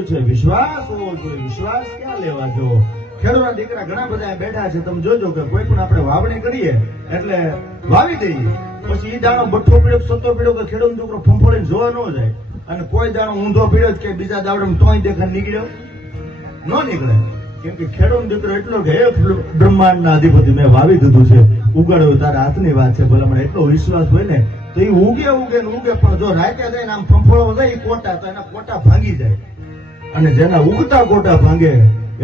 જરૂરી છે, વિશ્વાસ હોવો જોઈએ. વિશ્વાસ ક્યાં લેવા જો ખેડૂતના દીકરા ઘણા બધા બેઠા છે. તમે જોજો કે કોઈ પણ આપણે વાવણી કરીએ એટલે વાવી દઈએ, પછી ઈ દાણો બઠ્ઠો પીડ્યો સતો પીડ્યો કે ખેડૂત છોકરો ફંફોળીને જોવા ન જાય, અને કોઈ દાણો ઊંધો પીડ્યો કે બીજા દાવડે તોય દેખાય નીકળ્યો ન નીકળે. કેમ કે ખેડૂત દીકરો એટલો કે હે બ્રહ્માંડના અધિપતિ મેં વાવી દીધું છે, ઉગાડ્યું તારા હાથની વાત છે. ભલે મને એટલો વિશ્વાસ હોય ને તો એ ઉગે ઉગે ને ઉગે, પણ જો રાતે જાય ને આમ ફંફોળો જાય કોટા તો એના કોટા ભાંગી જાય, અને જેના ઉગતા કોટા ભાંગે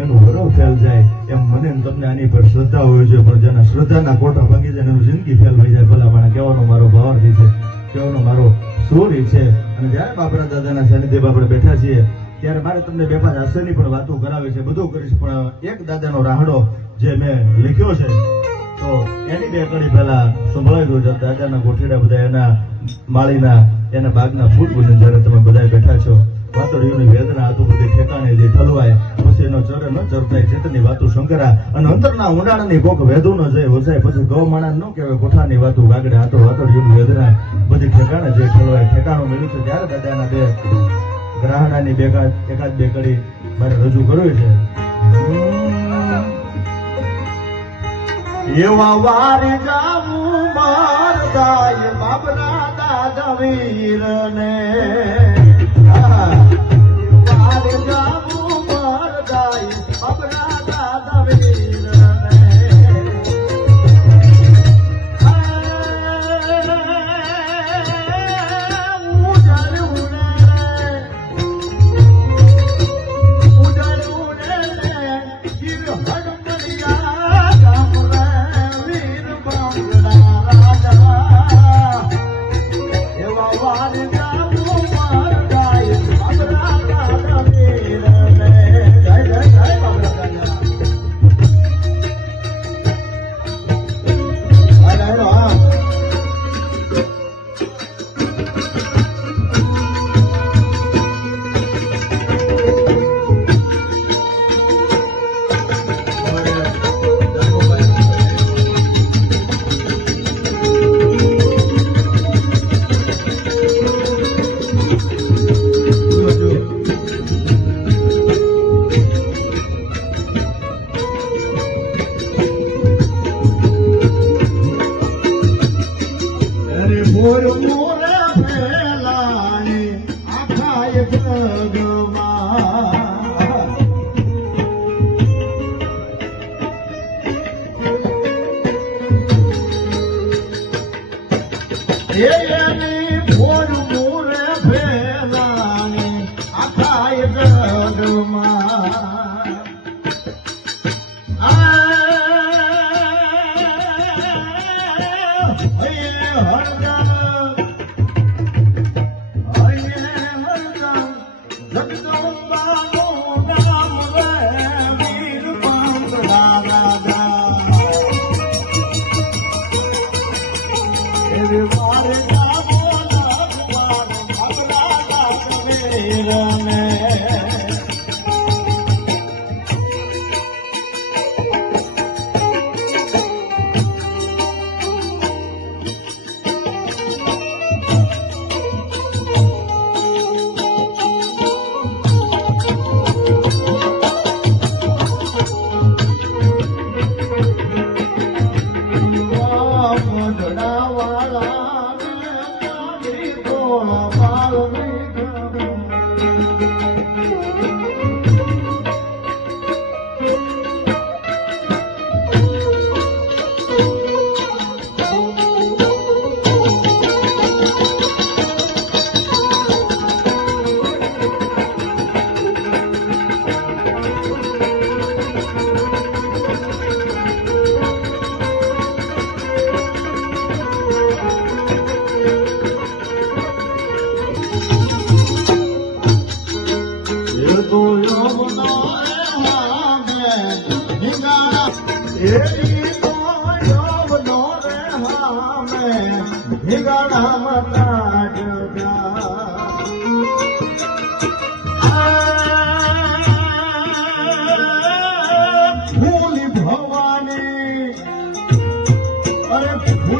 એનું વરવ ફેલ જાય. એમ મને તમને આની પર શ્રદ્ધા હોવી જોઈએ, પણ જેના શ્રદ્ધાના કોટા ભાંગી જાય એનું જિંદગી ફેલ થઈ જાય. ભલા મને કહેવાનો મારો ભાવાર્થી છે, કહેવાનો મારો સોરી છે. અને જયારે બાપરા દાદાના સાનિધ્યમાં આપણે બેઠા છીએ ત્યારે મારે તમને બે પાંચ હાસ્યની પણ વાતો કરાવી છે, બધું કરીશ. પણ એક દાદાનો રાહડો જે મેં લખ્યો છે તો એની બે કડી પહેલા સંભળાવી દઉં. દાદાના ગોઠેડા બધા એના માળીના એના બાગના ફૂટ પૂજન જયારે તમે બધા બેઠા છો, વાતોડીઓની વેદના આતું બધી ઠેકાણે જે ઠલવાય, પછી એનો ચરે ન ચરતાય ચેતનની વાતો શંકરા, અને અંતરના ઊંડાણની કોક વેદુ ન જાય વસાય, પછી ગૌ માણા ન કહેવાય કોઠાની વાતો વાગડે. આ તો વાતોડીઓની વેદના બધી ઠેકાણે જે ઠલવાય ઠેકાણું મળ્યું છે. ત્યારે દાદાના બે ગ્રાહડાની એકાદ બે કડી મારે રજૂ કરવી છે. એવા વારે જાવું મારદાય બાબરા દાદા વીરને, વારે જાવું મારદાય બાબરા દાદા વીરને.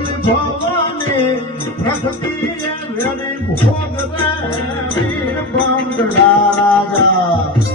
ભવાની પ્રકૃતિએ વેરી ભોગ રે વીર બાંધડા રાજા